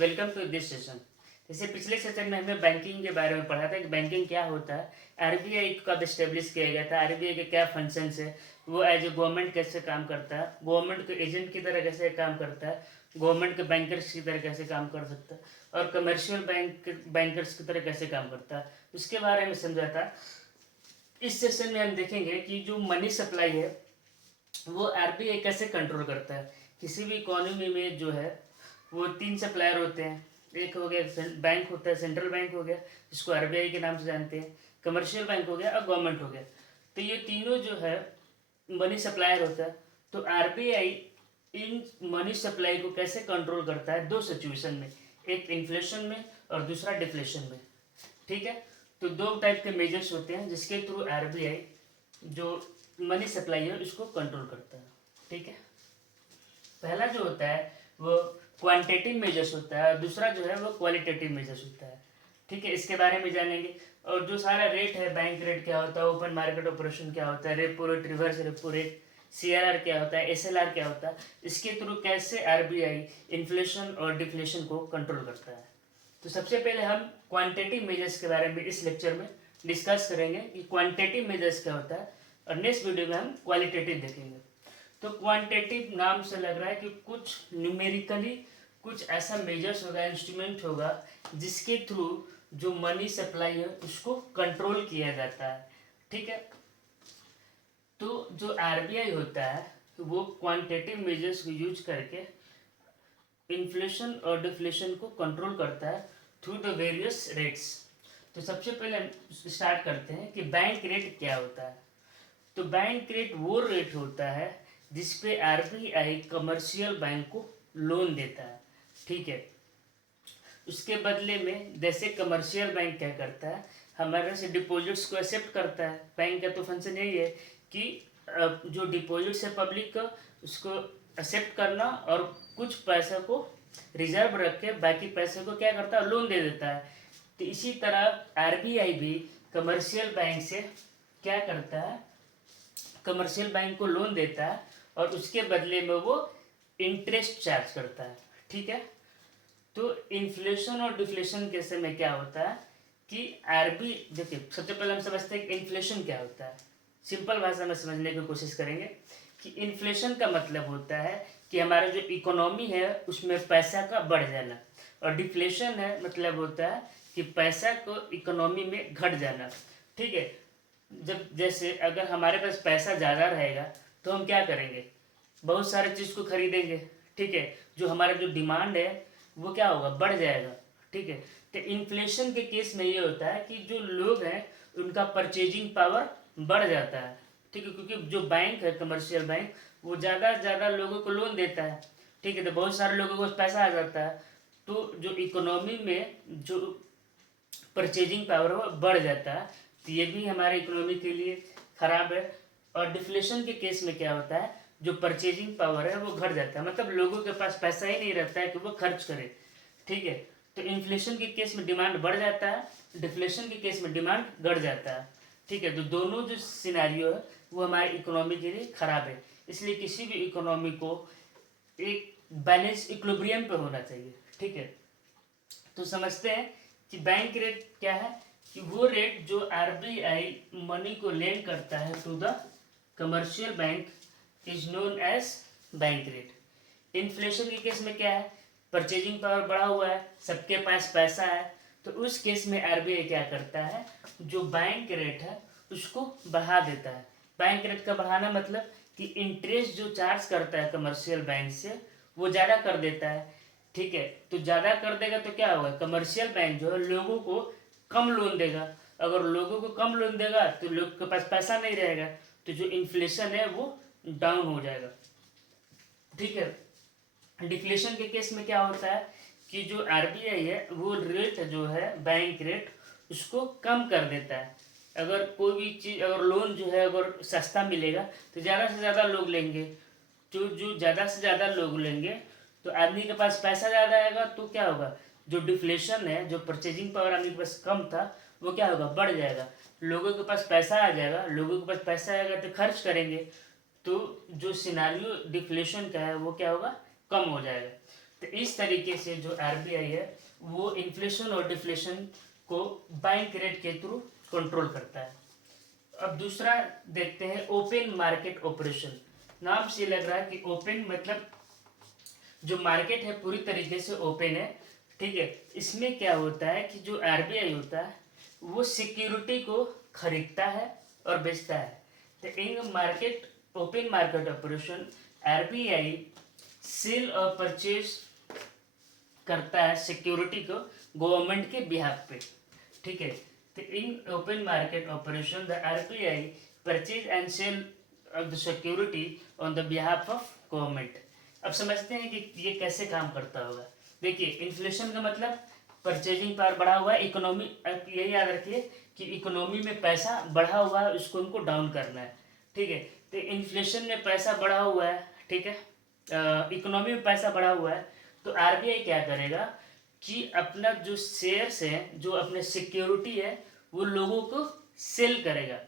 Welcome to this session. जैसे पिछले session में हमने बैंकिंग के बारे में पढ़ा था कि बैंकिंग क्या होता है, आरबीआई कब इस्टेब्लिश किया गया था, आरबीआई के क्या फंक्शंस है, वो एज ए गवर्नमेंट कैसे काम करता है, गवर्नमेंट के एजेंट की तरह कैसे काम करता है, गवर्नमेंट के बैंकर्स की तरह कैसे काम कर सकता है और कमर्शियल बैंकर्स की तरह कैसे काम करता है, उसके बारे में समझा था। इस सेशन में हम देखेंगे कि जो मनी सप्लाई है वो आरबीआई कैसे कंट्रोल करता है। किसी भी इकोनॉमी में जो है वो तीन सप्लायर होते हैं। एक हो गया बैंक होता है, सेंट्रल बैंक हो गया जिसको आरबीआई के नाम से जानते हैं, कमर्शियल बैंक हो गया और गवर्नमेंट हो गया। तो ये तीनों जो है मनी सप्लायर होता है। तो आरबीआई इन मनी सप्लाई को कैसे कंट्रोल करता है, दो सिचुएशन में, एक इन्फ्लेशन में और दूसरा डिफ्लेशन में। ठीक है, तो दो टाइप के मेजर्स होते हैं जिसके थ्रू आरबीआई जो मनी सप्लाई है उसको कंट्रोल करता है। ठीक है, पहला जो होता है वो क्वांटिटेटिव मेजर्स होता है और दूसरा जो है वो क्वालिटेटिव मेजर्स होता है। ठीक है, इसके बारे में जानेंगे। और जो सारा रेट है, बैंक रेट क्या होता है, ओपन मार्केट ऑपरेशन क्या होता है, repo rate, reverse repo rate, CRR क्या होता है, एसएलआर क्या होता है, इसके थ्रू कैसे आरबीआई इन्फ्लेशन और डिफ्लेशन को कंट्रोल करता है। तो सबसे पहले हम क्वांटिटेटिव मेजर्स के बारे में इस लेक्चर में डिस्कस करेंगे कि क्वांटिटेटिव मेजर्स क्या होता है, और नेक्स्ट वीडियो में हम क्वालिटेटिव देखेंगे। तो क्वांटिटेटिव नाम से लग रहा है कि कुछ न्यूमेरिकली कुछ ऐसा मेजर्स होगा, इंस्ट्रूमेंट होगा जिसके थ्रू जो मनी सप्लाई है उसको कंट्रोल किया जाता है। ठीक है, तो जो आरबीआई होता है वो क्वांटिटेटिव मेजर्स को यूज करके इन्फ्लेशन और डिफ्लेशन को कंट्रोल करता है थ्रू द वेरियस रेट्स। तो सबसे पहले हम स्टार्ट करते हैं कि बैंक रेट क्या होता है। तो बैंक रेट वो रेट होता है जिसपे आरबीआई कमर्शियल बैंक को लोन देता है। ठीक है, उसके बदले में जैसे कमर्शियल बैंक क्या करता है, हमारे से डिपॉजिट्स को एक्सेप्ट करता है। बैंक का तो फंक्शन यही है कि जो डिपॉजिट्स है पब्लिक का उसको एक्सेप्ट करना और कुछ पैसा को रिजर्व रख के बाकी पैसे को क्या करता है, लोन दे देता है। तो इसी तरह आरबीआई भी कमर्शियल बैंक से क्या करता है, कमर्शियल बैंक को लोन देता है और उसके बदले में वो इंटरेस्ट चार्ज करता है। ठीक है, तो इन्फ्लेशन और डिफ्लेशन के समय क्या होता है कि आरबी देखिए, सबसे पहले हम समझते हैं कि इन्फ्लेशन क्या होता है। सिंपल भाषा में समझने की कोशिश करेंगे कि इन्फ्लेशन का मतलब होता है कि हमारा जो इकोनॉमी है उसमें पैसा का बढ़ जाना, और डिफ्लेशन है मतलब होता है कि पैसा को इकोनॉमी में घट जाना। ठीक है, जब जैसे अगर हमारे पास पैसा ज़्यादा रहेगा तो हम क्या करेंगे, बहुत सारे चीज़ को खरीदेंगे। ठीक है, जो हमारा जो डिमांड है वो क्या होगा, बढ़ जाएगा। ठीक है, तो इन्फ्लेशन के केस में ये होता है कि जो लोग हैं उनका परचेजिंग पावर बढ़ जाता है। ठीक है, क्योंकि जो बैंक है कमर्शियल बैंक वो ज़्यादा से ज़्यादा लोगों को लोन देता है। ठीक है, तो बहुत सारे लोगों को पैसा आ जाता है, तो जो इकोनॉमी में जो परचेजिंग पावर है वो बढ़ जाता है। तो ये भी हमारे इकोनॉमी के लिए ख़राब है। और डिफ्लेशन के केस में क्या होता है, जो परचेजिंग पावर है वो घट जाता है, मतलब लोगों के पास पैसा ही नहीं रहता है कि वो खर्च करे। ठीक है, तो इन्फ्लेशन के केस में डिमांड बढ़ जाता है, डिफ्लेशन के केस में डिमांड घट जाता है। ठीक है, तो दोनों जो सिनेरियो है वो हमारे इकोनॉमी के लिए ख़राब है। इसलिए किसी भी इकोनॉमी को एक बैलेंस इक्विलिब्रियम पे होना चाहिए। ठीक है, तो समझते हैं कि बैंक रेट क्या है, कि वो रेट जो आरबीआई मनी को लेंड करता है to the commercial bank is known as bank rate. Inflation के केस में क्या है, परचेजिंग पावर बढ़ा हुआ है, सबके पास पैसा है, तो उस केस में आरबीआई क्या करता है, जो बैंक रेट है उसको बढ़ा देता है। बैंक रेट का बढ़ाना मतलब कि इंटरेस्ट जो चार्ज करता है कमर्शियल बैंक से वो ज़्यादा कर देता है। ठीक है, तो ज़्यादा कर देगा तो क्या होगा, कमर्शियल बैंक जो है लोगों को कम लोन देगा। अगर लोगों को कम लोन देगा तो लोग के पास पैसा नहीं रहेगा, तो जो इन्फ्लेशन है वो डाउन हो जाएगा। ठीक है, डिफ्लेशन के केस में क्या होता है कि जो आरबीआई है वो रेट जो है बैंक रेट उसको कम कर देता है। अगर कोई भी चीज़, अगर लोन जो है अगर सस्ता मिलेगा तो ज़्यादा से ज़्यादा लोग लेंगे। तो जो ज़्यादा से ज़्यादा लोग लेंगे तो आदमी के पास पैसा ज़्यादा आएगा, तो क्या होगा, जो डिफ्लेशन है, जो परचेजिंग पावर आदमी के पास कम था वो क्या होगा, बढ़ जाएगा। लोगों के पास पैसा आ जाएगा, लोगों के पास पैसा आएगा तो खर्च करेंगे, तो जो सिनारियो डिफ्लेशन का है वो क्या होगा, कम हो जाएगा। तो इस तरीके से जो आरबीआई है वो इन्फ्लेशन और डिफ्लेशन को बैंक रेट के थ्रू कंट्रोल करता है। अब दूसरा देखते हैं ओपन मार्केट ऑपरेशन। नाम से लग रहा है कि ओपन मतलब जो मार्केट है पूरी तरीके से ओपन है, ठीक है। इसमें क्या होता है कि जो आरबीआई होता है वो सिक्योरिटी को खरीदता है और बेचता है। तो in market open market operation RBI sell और परचेज करता है सिक्योरिटी को गवर्नमेंट के बिहाफ पे, ठीक है। तो in open market operation the RBI purchase and sell of the security on the behalf of government. अब समझते हैं कि ये कैसे काम करता होगा। देखिए, इन्फ्लेशन का मतलब परचेजिंग पावर बढ़ा हुआ है, इकोनॉमी, यही याद रखिए कि इकोनॉमी में पैसा बढ़ा हुआ है, उसको उनको डाउन करना है, ठीक है। तो इन्फ्लेशन में पैसा बढ़ा हुआ है, ठीक है, इकोनॉमी में पैसा बढ़ा हुआ है, तो आरबीआई क्या करेगा कि अपना जो शेयर्स है, जो अपने सिक्योरिटी है, वो लोगों को सेल करेगा,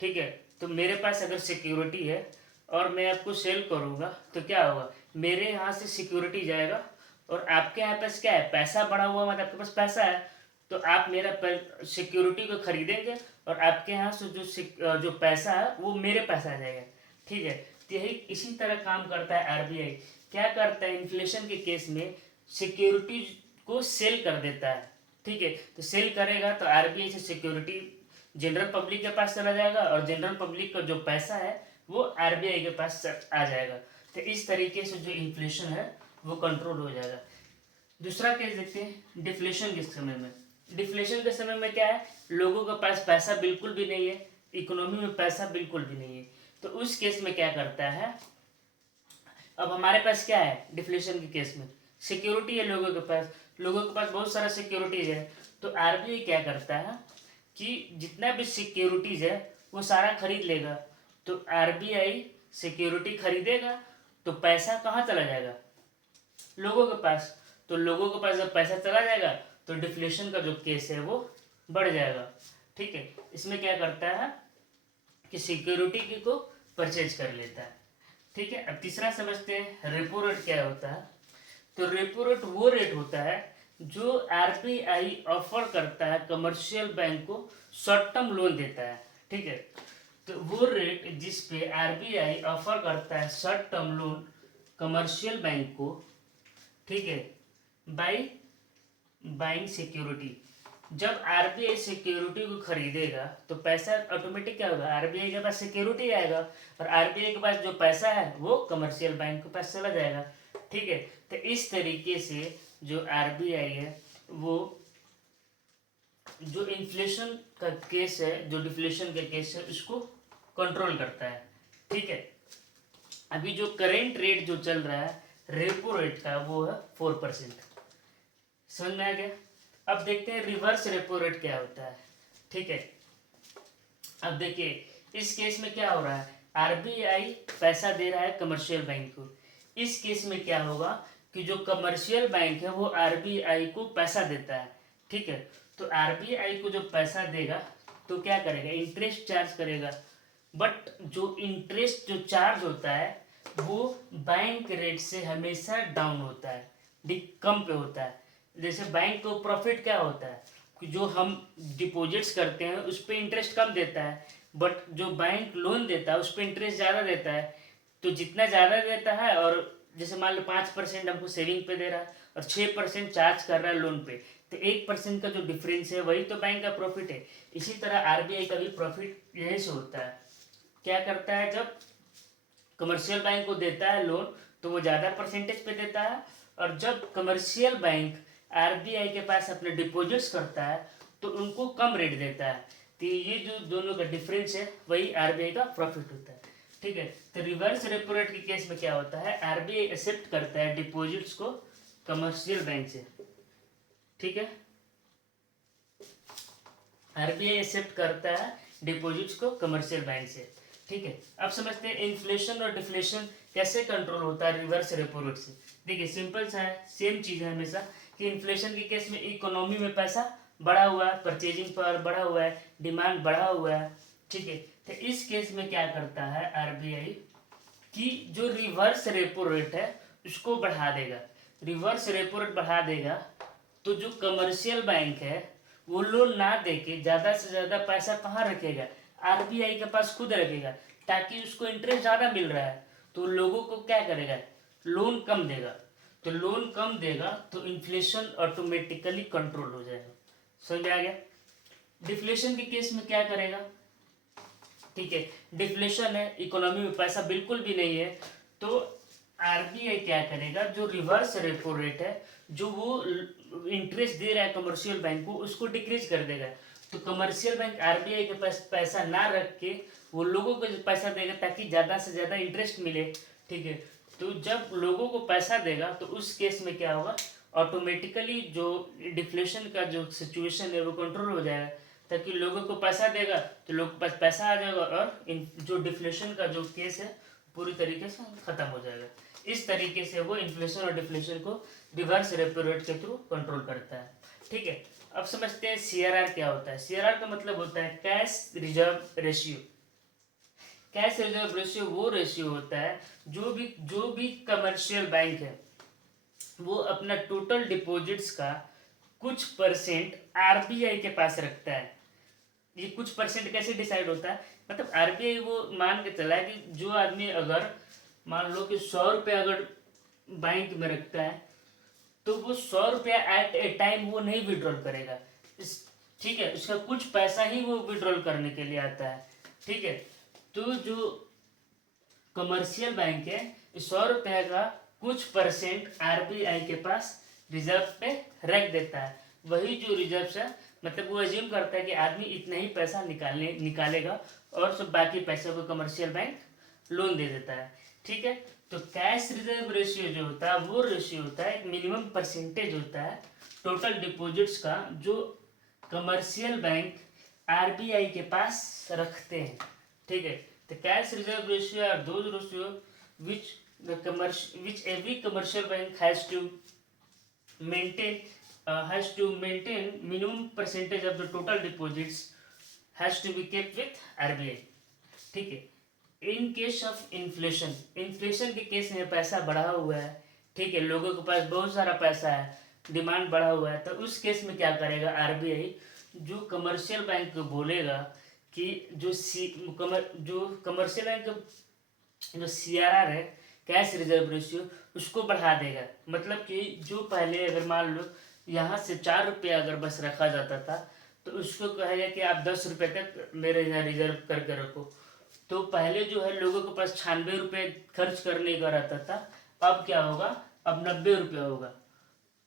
ठीक है। तो मेरे पास अगर सिक्योरिटी है और मैं आपको सेल करूँगा तो क्या होगा, मेरे यहाँ से सिक्योरिटी जाएगा और आपके यहाँ पास क्या है, पैसा बढ़ा हुआ, मतलब आपके पास पैसा है, तो आप मेरा सिक्योरिटी को खरीदेंगे और आपके यहाँ से जो पैसा है वो मेरे पास आ जाएगा, ठीक है। तो यही इसी तरह काम करता है आरबीआई। क्या करता है, इन्फ्लेशन के केस में सिक्योरिटी को सेल कर देता है, ठीक है। तो सेल करेगा तो आरबीआई से सिक्योरिटी जनरल पब्लिक के पास चला जाएगा और जनरल पब्लिक का जो पैसा है वो आरबीआई के पास आ जाएगा। तो इस तरीके से जो इन्फ्लेशन है वो कंट्रोल हो जाएगा। दूसरा केस देखते हैं डिफ्लेशन के समय में। डिफ्लेशन के समय में क्या है, लोगों के पास पैसा बिल्कुल भी नहीं है, इकोनॉमी में पैसा बिल्कुल भी नहीं है, तो उस केस में क्या करता है, अब हमारे पास क्या है डिफ्लेशन के केस में, सिक्योरिटी है लोगों के पास बहुत सारा सिक्योरिटीज है, तो आरबीआई क्या करता है कि जितना भी सिक्योरिटीज है वो सारा खरीद लेगा। तो आरबीआई सिक्योरिटी खरीदेगा तो पैसा कहाँ चला जाएगा, लोगों के पास। तो लोगों के पास जब पैसा चला जाएगा तो डिफ्लेशन का जो केस है वो बढ़ जाएगा, ठीक है। इसमें क्या करता है कि सिक्योरिटी को परचेज कर लेता है, ठीक है। अब तीसरा समझते हैं रेपो रेट क्या होता है। तो रेपो रेट वो रेट होता है जो आरबीआई ऑफर करता है कमर्शियल बैंक को शॉर्ट टर्म लोन देता है, ठीक है। तो वो रेट जिस पे आरबीआई ऑफर करता है short term loan commercial bank को, ठीक है, बाई बाइंग सिक्योरिटी। जब आरबीआई सिक्योरिटी को खरीदेगा तो पैसा ऑटोमेटिक क्या होगा, आरबीआई के पास सिक्योरिटी आएगा और आरबीआई के पास जो पैसा है वो कमर्शियल बैंक के पास चला जाएगा, ठीक है। तो इस तरीके से जो आरबीआई है वो जो इन्फ्लेशन का केस है, जो डिफ्लेशन का केस है, उसको कंट्रोल करता है, ठीक है। अभी जो करेंट रेट जो चल रहा है रेपो रेट का वो है 4%, समझ में आ गया। अब देखते हैं रिवर्स रेपो रेट क्या होता है, ठीक है। अब देखिए इस केस में क्या हो रहा है, आरबीआई पैसा दे रहा है कमर्शियल बैंक को। इस केस में क्या होगा कि जो कमर्शियल बैंक है वो आरबीआई को पैसा देता है, ठीक है। तो आरबीआई को जो पैसा देगा तो क्या करेगा, इंटरेस्ट चार्ज करेगा, बट जो इंटरेस्ट जो चार्ज होता है वो बैंक रेट से हमेशा डाउन होता है, कम पे होता है। जैसे बैंक को प्रॉफिट क्या होता है कि जो हम डिपॉजिट्स करते हैं उस पर इंटरेस्ट कम देता है, बट जो बैंक लोन देता है उस पर इंटरेस्ट ज़्यादा देता है। तो जितना ज़्यादा देता है, और जैसे मान लो 5% हमको सेविंग पे दे रहा है और 6% चार्ज कर रहा है लोन पे, तो 1% का जो डिफरेंस है वही तो बैंक का प्रॉफिट है। इसी तरह आरबीआई का भी प्रॉफिट यही से होता है। क्या करता है, जब कमर्शियल बैंक को देता है लोन तो वो ज़्यादा परसेंटेज पे देता है, और जब कमर्शियल बैंक आरबीआई के पास अपने डिपॉजिट्स करता है तो उनको कम रेट देता है। तो ये जो दोनों का डिफरेंस है वही आरबीआई का प्रॉफिट होता है, ठीक है। तो रिवर्स रेपो रेट के केस में क्या होता है, आरबीआई एक्सेप्ट करता है डिपॉजिट्स को कमर्शियल बैंक से, ठीक है। आरबीआई एक्सेप्ट करता है डिपॉजिट्स को कमर्शियल बैंक से, ठीक है। अब समझते हैं इन्फ्लेशन और डिफ्लेशन कैसे कंट्रोल होता है रिवर्स रेपो रेट से। देखिए सिंपल सा है, सेम चीज़ है हमेशा कि इन्फ्लेशन के केस में इकोनॉमी में पैसा बढ़ा हुआ है, परचेजिंग पावर बढ़ा हुआ है, डिमांड बढ़ा हुआ है, ठीक है। तो इस केस में क्या करता है आरबीआई कि जो रिवर्स रेपो रेट है उसको बढ़ा देगा। रिवर्स रेपो रेट बढ़ा देगा तो जो कमर्शियल बैंक है वो लोन ना देके ज़्यादा से ज़्यादा पैसा कहाँ रखेगा, आरबीआई के पास खुद रखेगा, ताकि उसको इंटरेस्ट ज़्यादा मिल रहा है तो लोगों को क्या करेगा, लोन कम देगा। तो लोन कम देगा तो इन्फ्लेशन ऑटोमेटिकली कंट्रोल हो जाएगा। समझ आ गया। डिफ्लेशन के केस में क्या करेगा, ठीक है, डिफ्लेशन है, इकोनॉमी में पैसा बिल्कुल भी नहीं है, तो आरबीआई क्या करेगा, जो रिवर्स रेपो रेट है, जो वो इंटरेस्ट दे रहा है कमर्शियल बैंक को, उसको डिक्रीज कर देगा। तो कमर्शियल बैंक आरबीआई के पास पैसा ना रख के वो लोगों को पैसा देगा ताकि ज़्यादा से ज़्यादा इंटरेस्ट मिले, ठीक है। तो जब लोगों को पैसा देगा तो उस केस में क्या होगा, ऑटोमेटिकली जो डिफ्लेशन का जो सिचुएशन है वो कंट्रोल हो जाएगा, ताकि लोगों को पैसा देगा तो लोगों के पास पैसा आ जाएगा और जो डिफ्लेशन का जो केस है पूरी तरीके से ख़त्म हो जाएगा। इस तरीके से वो इन्फ्लेशन और डिफ्लेशन को रिवर्स रेपो रेट के थ्रू कंट्रोल करता है, ठीक है। अब समझते हैं सीआरआर क्या होता है। सीआरआर का मतलब होता है cash reserve ratio. Cash reserve ratio वो रेशियो होता है जो भी कमर्शियल बैंक है वो अपना टोटल डिपॉजिट्स का कुछ परसेंट आरबीआई के पास रखता है। ये कुछ परसेंट कैसे डिसाइड होता है, मतलब आरबीआई वो मान के चला है कि जो आदमी अगर मान लो कि 100 रुपये अगर बैंक में रखता है तो वो 100 रुपया एट ए टाइम वो नहीं विड्रॉल करेगा, ठीक है, उसका कुछ पैसा ही वो विड्रॉल करने के लिए आता है, ठीक है। तो जो कमर्शियल बैंक है 100 रुपये का कुछ परसेंट आरबीआई के पास रिजर्व पे रख देता है। वही जो रिजर्व है मतलब वो एज्यूम करता है कि आदमी इतना ही पैसा निकालेगा और सब बाकी पैसे को कमर्शियल बैंक लोन दे देता है, ठीक है। तो कैश रिजर्व रेशियो जो होता है वो रेशियो होता है, एक मिनिमम परसेंटेज होता है टोटल डिपॉजिट्स का जो कमर्शियल बैंक आरबीआई के पास रखते हैं, ठीक है। The cash reserve ratio are those ratio which every commercial bank has to maintain minimum percentage of the total deposits has to be kept with RBI, ठीक है। In case of inflation, inflation के case में पैसा बढ़ा हुआ है, ठीक है, लोगों के पास बहुत सारा पैसा है, डिमांड बढ़ा हुआ है, तो उस केस में क्या करेगा आरबीआई, जो कमर्शियल बैंक को बोलेगा कि जो कमर्शियल बैंक जो सीआरआर है कैश रिजर्व रेशियो उसको बढ़ा देगा। मतलब कि जो पहले अगर मान लो यहाँ से 4 रुपये अगर बस रखा जाता था तो उसको कहेगा कि आप 10 रुपये तक मेरे यहाँ रिजर्व करके रखो। तो पहले जो है लोगों के पास 96 रुपये खर्च करने का रहता था, अब क्या होगा, अब 90 रुपये होगा।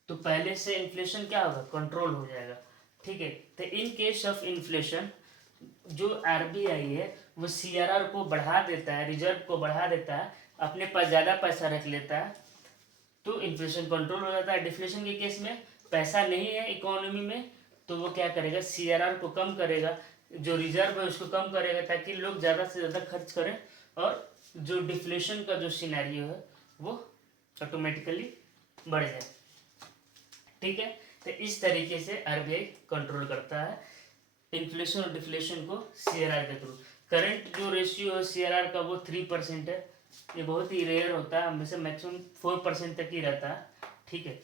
तो पहले से इन्फ्लेशन क्या होगा, कंट्रोल हो जाएगा, ठीक है। तो इन केस ऑफ इन्फ्लेशन जो आरबीआई है वो सीआरआर को बढ़ा देता है, रिजर्व को बढ़ा देता है, अपने पास ज़्यादा पैसा रख लेता है, तो इन्फ्लेशन कंट्रोल हो जाता है। डिफ्लेशन के केस में पैसा नहीं है इकोनॉमी में तो वो क्या करेगा, सीआरआर को कम करेगा, जो रिजर्व है उसको कम करेगा ताकि लोग ज़्यादा से ज़्यादा खर्च करें और जो डिफ्लेशन का जो सिनेरियो है वो ऑटोमेटिकली बढ़ जाए, ठीक है। तो इस तरीके से आरबीआई कंट्रोल करता है इन्फ्लेशन और डिफ्लेशन को सीआरआर के थ्रू। करंट जो रेशियो है सीआरआर का वो 3% है, ये बहुत ही रेयर होता है, हमेशा मैक्सिमम 4% तक ही रहता है, ठीक है।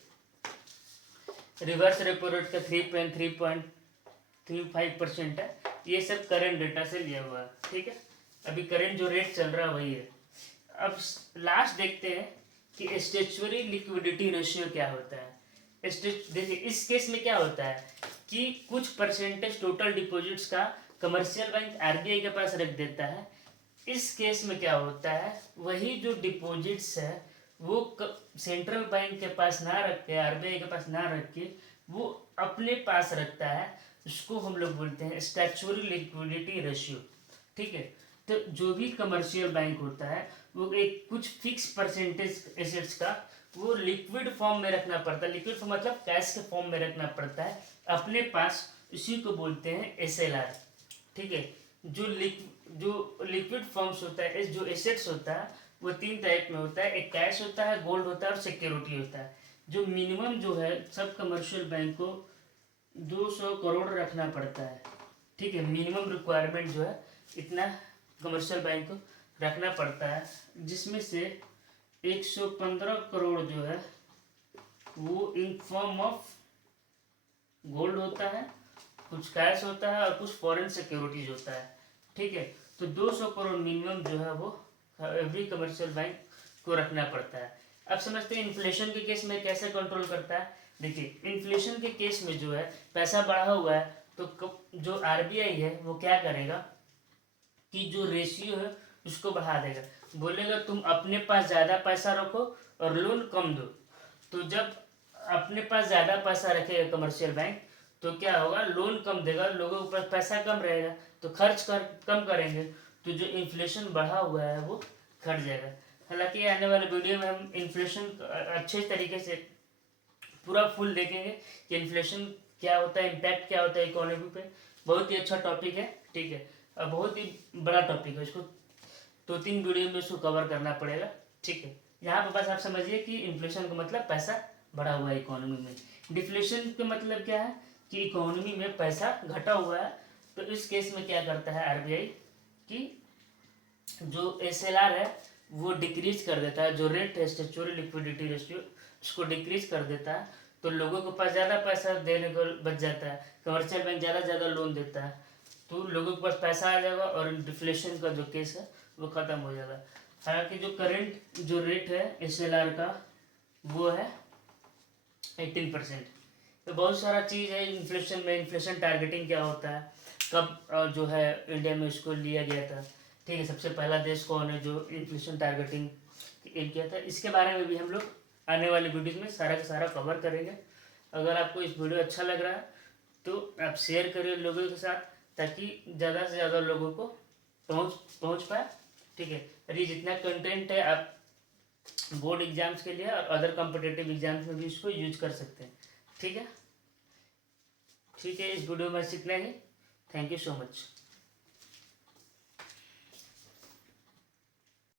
रिवर्स रेपो रेट का 3.35% है, ये सब करंट डेटा से लिया हुआ है, ठीक है। अभी करंट जो रेट चल रहा है वही है। अब लास्ट देखते हैं कि स्टैट्यूटरी लिक्विडिटी रेशियो क्या होता है। देखिए इस केस में क्या होता है कि कुछ परसेंटेज टोटल डिपॉजिट्स का कमर्शियल बैंक आरबीआई के पास रख देता है। इस केस में क्या होता है, वही जो डिपॉजिट्स है वो सेंट्रल बैंक के पास ना रख के, आरबीआई के पास ना रख के वो अपने पास रखता है, उसको हम लोग बोलते हैं स्टैट्यूटरी लिक्विडिटी रेशियो, ठीक है। तो जो भी कमर्शियल बैंक होता है वो एक कुछ फिक्स परसेंटेज एसेट्स का वो लिक्विड फॉर्म में रखना पड़ता है। लिक्विड फॉर्म मतलब कैश के फॉर्म में रखना पड़ता है अपने पास, इसी को बोलते हैं एसएलआर, ठीक है। जो लिक्विड फॉर्म्स होता है, जो एसेट्स होता है वो 3 टाइप में होता है, एक कैश होता है, गोल्ड होता है और सिक्योरिटी होता है। जो मिनिमम जो है सब कमर्शियल बैंक को 200 करोड़ रखना पड़ता है, ठीक है। मिनिमम रिक्वायरमेंट जो है इतना कमर्शियल बैंक को रखना पड़ता है, जिसमें से 115 करोड़ जो है वो इन फॉर्म ऑफ गोल्ड होता है, कुछ कैश होता है और कुछ फॉरेन सिक्योरिटीज होता है। ठीक है, तो 200 करोड़ मिनिमम जो है वो एवरी कमर्शियल बैंक को रखना पड़ता है। अब समझते हैं इन्फ्लेशन के केस में कैसे कंट्रोल करता है। देखिए इन्फ्लेशन के केस में जो है पैसा बढ़ा हुआ है तो जो आरबीआई है वो क्या करेगा कि जो रेशियो है उसको बढ़ा देगा, बोलेगा तुम अपने पास ज़्यादा पैसा रखो और लोन कम दो। तो जब अपने पास ज़्यादा पैसा रखेगा कमर्शियल बैंक तो क्या होगा, लोन कम देगा, लोगों के पास पैसा कम रहेगा तो खर्च कम करेंगे, तो जो इन्फ्लेशन बढ़ा हुआ है वो घट जाएगा। हालांकि आने वाले वीडियो में हम इन्फ्लेशन अच्छे तरीके से पूरा फुल देखेंगे कि इन्फ्लेशन क्या होता है, इम्पैक्ट क्या होता है इकोनॉमी पे। बहुत ही अच्छा टॉपिक है, ठीक है, और बहुत ही बड़ा टॉपिक है, इसको 2-3 वीडियो में इसको कवर करना पड़ेगा। ठीक है, यहाँ पर बस आप समझिए कि इन्फ्लेशन का मतलब पैसा बढ़ा हुआ है इकोनॉमी में। डिफ्लेशन का मतलब क्या है कि इकोनॉमी में पैसा घटा हुआ है। तो इस केस में क्या करता है आरबीआई कि जो एसएलआर है वो डिक्रीज कर देता है, जो रेट है स्टैट्यूटरी लिक्विडिटी रेशियो उसको डिक्रीज कर देता है, तो लोगों के पास ज़्यादा पैसा देने को बच जाता है, कमर्शियल बैंक ज़्यादा लोन देता है, तो लोगों के पास पैसा आ जाएगा और डिफ्लेशन का जो केस है वो ख़त्म हो जाएगा। हालांकि जो करंट जो रेट है एसएलआर का वो है 18%। तो बहुत सारा चीज़ है इन्फ्लेशन में। इन्फ्लेशन टारगेटिंग क्या होता है, कब जो है इंडिया में इसको लिया गया था, ठीक है, सबसे पहला देश कौन है जो इन्फ्लेशन टारगेटिंग किया था, इसके बारे में भी हम लोग आने वाले वीडियोज़ में सारा का सारा कवर करेंगे। अगर आपको इस वीडियो अच्छा लग रहा है तो आप शेयर करिए लोगों के साथ ताकि ज़्यादा से ज़्यादा लोगों को पहुँच पाए। ठीक है, और ये जितना कंटेंट है आप बोर्ड एग्जाम्स के लिए और अदर कॉम्पिटेटिव एग्जाम्स में भी इसको यूज कर सकते हैं। ठीक है, ठीक है, इस वीडियो में इतना ही। Thank you so much.